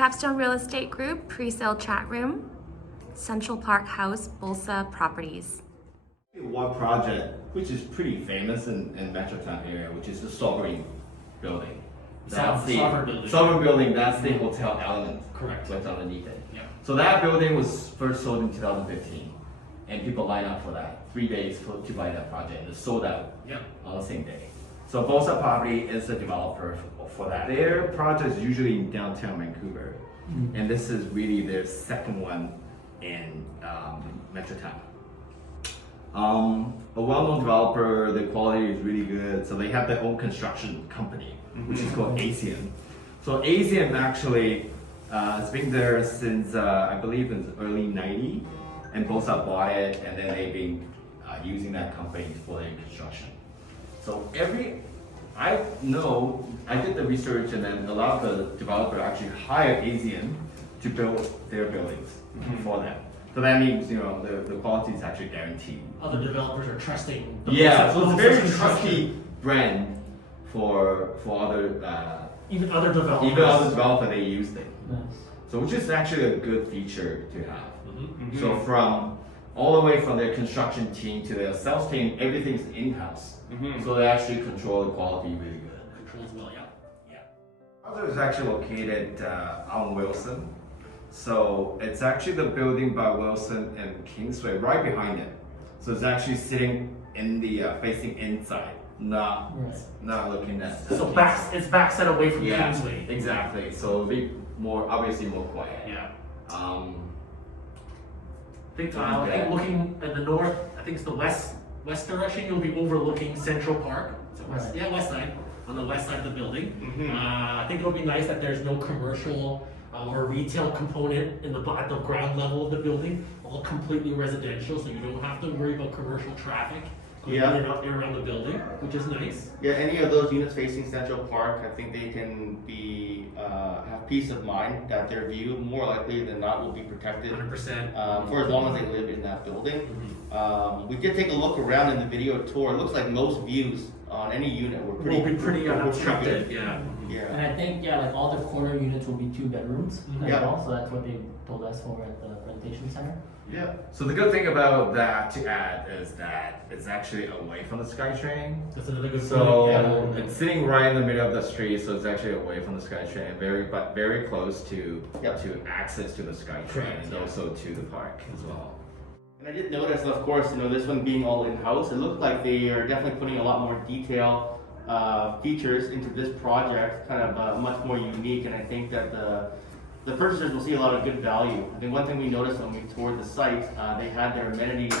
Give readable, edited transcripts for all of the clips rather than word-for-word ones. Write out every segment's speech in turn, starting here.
Capstone Real Estate Group, Presale Chat Room, Central Park House, Bosa Properties. One project which is pretty famous in Metrotown area, which is the Sovereign Building. That's the Sovereign Building. That's the hotel element. Correct. What's underneath it. Yeah. So that building was first sold in 2015, and people line up for that 3 days to buy that project. It's sold out. Yep. On the same day. So Bosa Property is the developer for that. Their project is usually in downtown Vancouver, and this is really their second one in Metrotown. A well-known developer, the quality is really good. So they have their own construction company, which is called ASEAN. So ASEAN actually has been there since I believe in the early '90s, and Bosa bought it, and then they've been using that company for their construction. So I did the research, and then a lot of the developers actually hire ASEAN to build their buildings for them. So that means, the quality is actually guaranteed. Other developers are trusting the Yeah, so it's a very construction. trusty brand for other Even other developers. they use it. Nice. So which is actually a good feature to have. Mm-hmm. So from all the way from their construction team to their sales team, everything's in-house. So they actually control the quality really good. Controls well, yeah. Yeah. Other is actually located on Wilson. So it's actually the building by Wilson and Kingsway right behind it. So it's actually sitting in the facing inside, not looking at. So it's back set away from Kingsway. Exactly. So it'll be obviously more quiet. Yeah. Um, I think looking at the north, I think it's the west direction, you'll be overlooking Central Park. So west side, on the west side of the building. I think it'll be nice that there's no commercial or retail component at the ground level of the building, all completely residential, so you don't have to worry about commercial traffic going in and out around the building, which is nice. Yeah, any of those units facing Central Park, I think they can be have peace of mind that their view more likely than not will be protected 100%. for as long as they live in that building. We did take a look around in the video tour. It looks like most views on any unit were Will be pretty unobstructed, good. yeah. Yeah. And I think, like all the corner units will be 2 bedrooms as Yeah. well, so that's what they told us over at the presentation center. Yeah. So the good thing about that to add is that it's actually away from the SkyTrain. That's another good So point. it's sitting right in the middle of the street, so it's actually away from the SkyTrain, but very close to access to the SkyTrain Correct, and yeah. also to the park as well. And I did notice, of course, this one being all in-house, it looked like they are definitely putting a lot more detail features into this project, kind of much more unique, and I think that the purchasers will see a lot of good value. I think one thing we noticed when we toured the site, they had their amenities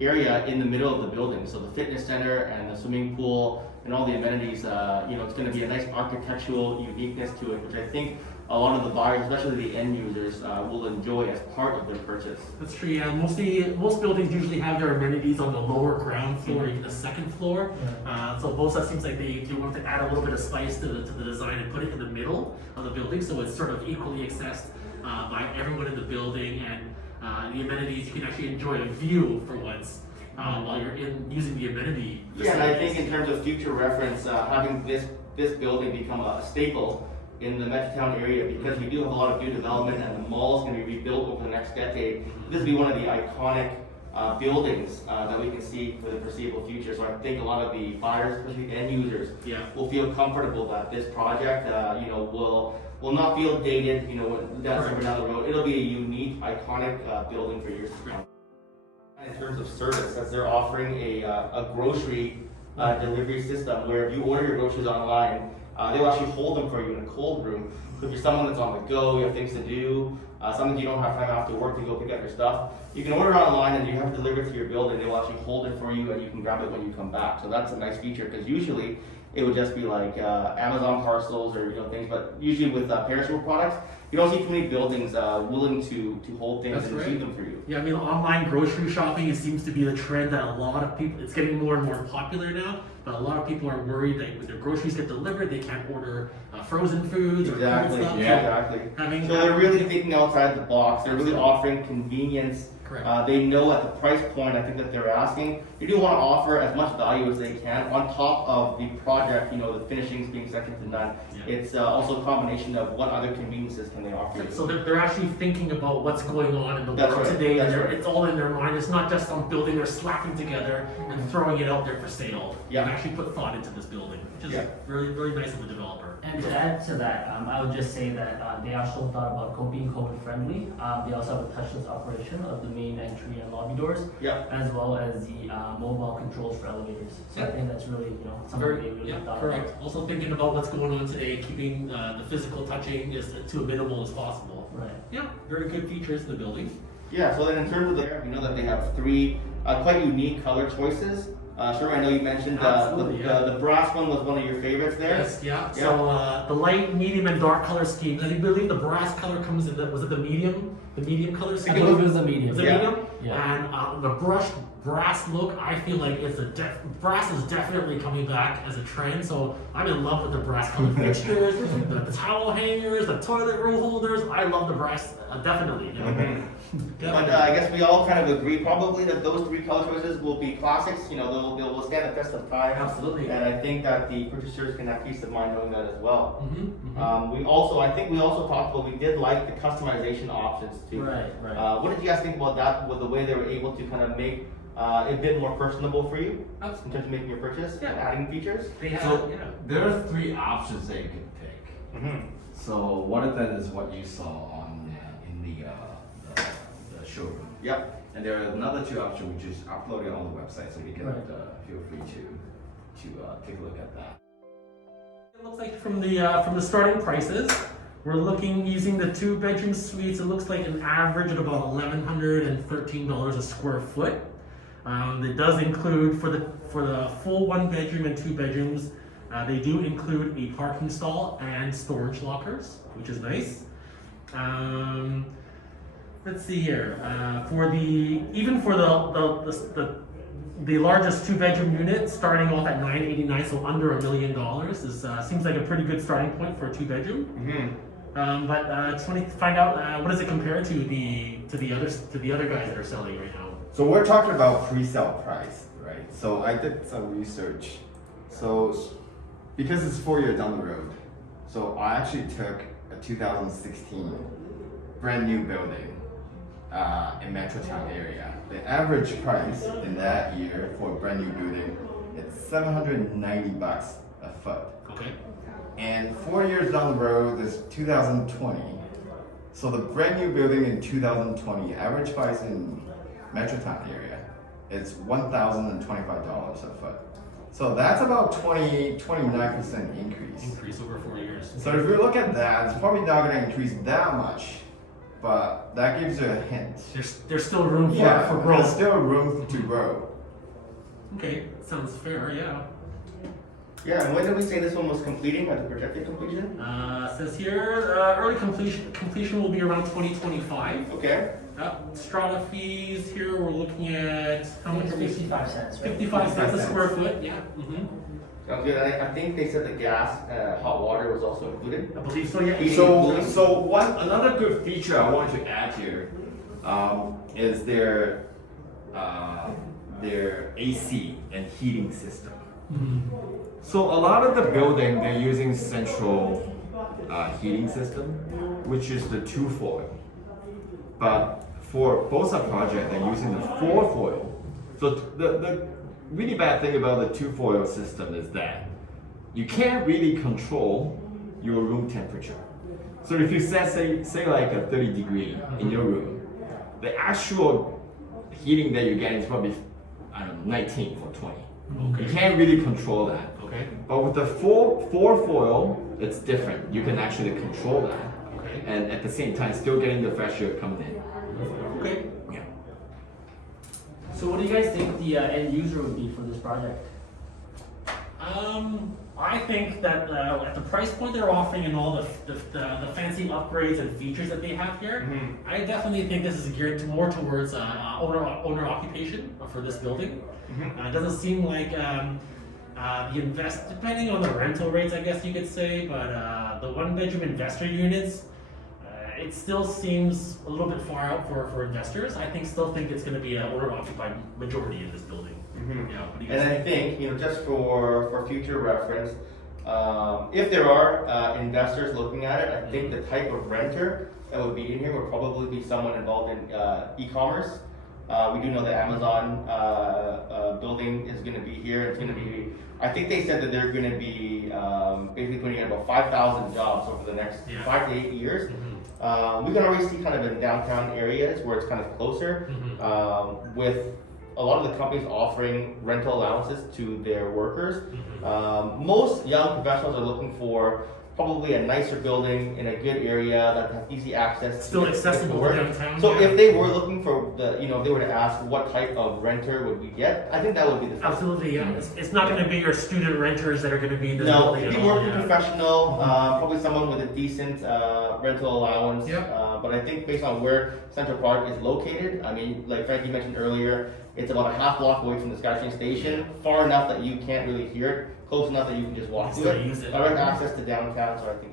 area in the middle of the building, so the fitness center and the swimming pool and all the amenities, it's going to be a nice architectural uniqueness to it, which I think a lot of the buyers, especially the end users, will enjoy as part of their purchase. That's true, yeah. Most buildings usually have their amenities on the lower ground floor, or even the second floor. So Bosa seems like they want to add a little bit of spice to the design and put it in the middle of the building, so it's sort of equally accessed by everyone in the building, and the amenities, you can actually enjoy a view for once while you're using the amenity facilities. Yeah, and I think in terms of future reference, having this building become a staple in the Metrotown area, because we do have a lot of new development and the mall is going to be rebuilt over the next decade. This will be one of the iconic buildings that we can see for the foreseeable future. So I think a lot of the buyers, especially end users, will feel comfortable that this project, will not feel dated. That's over down the road. It'll be a unique, iconic building for years to come. In terms of service, as they're offering a grocery delivery system where if you order your groceries online, they'll actually hold them for you in a cold room. So if you're someone that's on the go, you have things to do, something you don't have time after work to go pick up your stuff, you can order online and you have it delivered to your building. They will actually hold it for you and you can grab it when you come back. So that's a nice feature, because usually it would just be like Amazon parcels or things, but usually with perishable products, you don't see too many buildings willing to hold things and receive them for you. Yeah, I mean, online grocery shopping, it seems to be the trend that a lot of people, it's getting more and more popular now, but But a lot of people are worried that when their groceries get delivered, they can't order frozen foods or Exactly, cold stuff. exactly. Having, So they're really thinking outside the box. They're really offering convenience. Correct. They know at the price point I think that they're asking, they do want to offer as much value as they can on top of the project, the finishings being second to none. Yeah. It's also a combination of what other conveniences can they offer you. So they're actually thinking about what's going on in the That's world right, today, and that's right. it's all in their mind. It's not just some building they're slapping together and throwing it out there for sale. Yeah. They actually put thought into this building, which is Yeah. really, really nice of the developer. And to add to that, I would just say that they also thought about being COVID friendly. They also have a touchless operation of the main entry and lobby doors, Yeah. as well as the mobile controls for elevators. So I Yeah. think that's really something they really thought correct. about. Also thinking about what's going on today, keeping the physical touching to a minimal as possible. Right. Yeah, very good features in the building. Yeah, so then in terms of we know that they have three quite unique color choices. Sherman, I know you mentioned Absolutely, yeah. the brass one was one of your favorites there. Yes, yeah. So the light, medium, and dark color scheme. I believe the brass color comes in was it the medium? The medium color I scheme? believe it was the medium. Was it Yeah. medium? Yeah. And the brushed brass look, I feel like brass is definitely coming back as a trend. So I'm in love with the brass colored fixtures, the towel hangers, the toilet roll holders. I love the brass, definitely. Yeah. Mhm. Definitely. But I guess we all kind of agree probably that those three color choices will be classics. They'll stand the test of time. Absolutely. And I think that the purchasers can have peace of mind knowing that as well. Mhm. I think we also talked about, we did like the customization options too. Right, right. What did you guys think about that, with the way they were able to kind of make it a bit more personable for you in terms of making your purchase and Yeah. adding features? They have, So yeah. there are three options that you can pick. Mm-hmm. So one of them is what you saw on in the showroom. Yep. And there are another two options which is uploaded on the website, so you can Right. feel free to take a look at that. It looks like from the starting prices, we're looking using the 2-bedroom suites. It looks like an average of about $1,113 a square foot. It does include for the full 1-bedroom and 2 bedrooms. They do include a parking stall and storage lockers, which is nice. Let's see here. For the largest 2-bedroom unit, starting off at $989, so under $1 million, seems like a pretty good starting point for a 2-bedroom. Mm-hmm. But just want to find out what does it compare to the other guys that are selling right now. So we're talking about pre-sale price, right? So I did some research. So because it's 4 years down the road, so I actually took a 2016 brand new building in Metrotown area. The average price in that year for a brand new building, it's $790 a foot. Okay. And 4 years down the road is 2020. So the brand new building in 2020, average price in Metrotown area, it's $1,025 a foot. So that's about 29% increase. Increase over 4 years. So if you look at that, it's probably not going to increase that much, but that gives you a hint. There's still room for Yeah, there's growth. still room to grow. Okay, sounds fair. Yeah. Yeah, and when did we say this one was completing, at the projected completion? Says here early completion will be around 2025. Okay. Strata fees here we're looking at how much? It's 55 cents, right? 55 cents a 55 square foot. Yeah. Mm-hmm. Sounds good. I think they said the gas, hot water was also included. I believe so. Yeah. So another good feature I want to add here is their AC and heating system. So a lot of the building they're using central heating system, which is the 2-foil. But for Bosa project, they're using the 4-foil. So the really bad thing about the 2-foil system is that you can't really control your room temperature. So if you set say like a 30 degree in your room, the actual heating that you get is probably 19 or 20. Okay. You can't really control that. Okay. But with the 4-foil, it's different. You can actually control that. Okay. And at the same time, still getting the fresh air coming in. Okay. Yeah. So what do you guys think the end user would be for this project? I think that at the price point they're offering and all the fancy upgrades and features that they have here, Mhm. I definitely think this is geared more towards owner occupation for this building. Mhm. It doesn't seem like Depending on the rental rates, I guess you could say, but the one-bedroom investor units, it still seems a little bit far out for investors. Still think it's going to be an owner-occupied majority in this building. Yeah, what do you guys And I think, just for future reference, if there are investors looking at it, I think the type of renter that would be in here would probably be someone involved in e-commerce. We do know the Amazon building is going to be here. It's going to be, I think they said that they're going to be basically putting in about 5,000 jobs over the next 5 to 8 years. We can already see kind of in downtown areas where it's kind of closer, with a lot of the companies offering rental allowances to their workers. Most young professionals are looking for probably a nicer building in a good area that has easy access. Still to accessible work. downtown. So if they were looking for if they were to ask what type of renter would we get, I think that would be the first. Absolutely, yeah. It's not going to be your student renters that are going to be in this No, building if at you all, work professional, probably someone with a decent rental allowance. Yep. But I think based on where Central Park is located, I mean, like Frankie mentioned earlier, it's about a half block away from the SkyTrain station, far enough that you can't really hear it, close enough that you can just walk You to can it. still use it. Direct access to downtown, so I think